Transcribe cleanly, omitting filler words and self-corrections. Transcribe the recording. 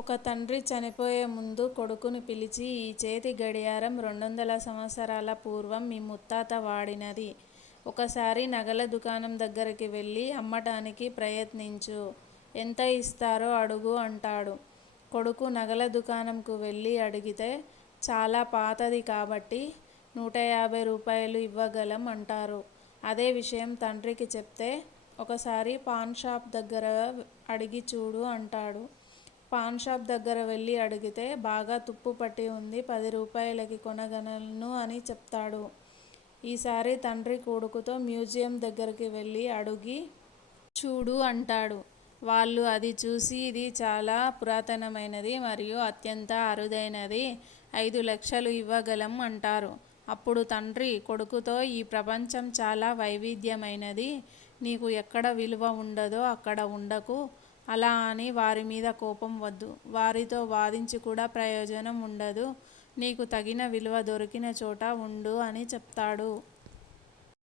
ఒక తండ్రి చనిపోయే ముందు కొడుకుని పిలిచి, ఈ చేతి గడియారం 200 సంవత్సరాల పూర్వం మీ ముత్తాత వాడినది. ఒకసారి నగల దుకాణం దగ్గరికి వెళ్ళి అమ్మటానికి ప్రయత్నించు. ఎంత ఇస్తారో అడుగు అంటాడు. కొడుకు నగల దుకాణంకు వెళ్ళి అడిగితే, చాలా పాతది కాబట్టి 150 రూపాయలు ఇవ్వగలం అంటారు. అదే విషయం తండ్రికి చెప్తే, ఒకసారి పాన్ షాప్ దగ్గర అడిగి చూడు అంటాడు. పాన్ షాప్ దగ్గర వెళ్ళి అడిగితే, బాగా తుప్పు పట్టి ఉంది, 10 రూపాయలకి కొనగలను అని చెప్తాడు. ఈసారి తండ్రి కొడుకుతో మ్యూజియం దగ్గరికి వెళ్ళి అడిగి చూడు అంటాడు. వాళ్ళు అది చూసి, ఇది చాలా పురాతనమైనది మరియు అత్యంత అరుదైనది, 5 లక్షలు ఇవ్వగలం అంటారు. అప్పుడు తండ్రి కొడుకుతో, ఈ ప్రపంచం చాలా వైవిధ్యమైనది, నీకు ఎక్కడ విలువ ఉండదో అక్కడ ఉండకు. అలా అని వారి మీద కోపం వద్దు. వారితో వాదించి కూడా ప్రయోజనం ఉండదు. నీకు తగిన విలువ దొరికిన చోట ఉండు అని చెప్తాడు.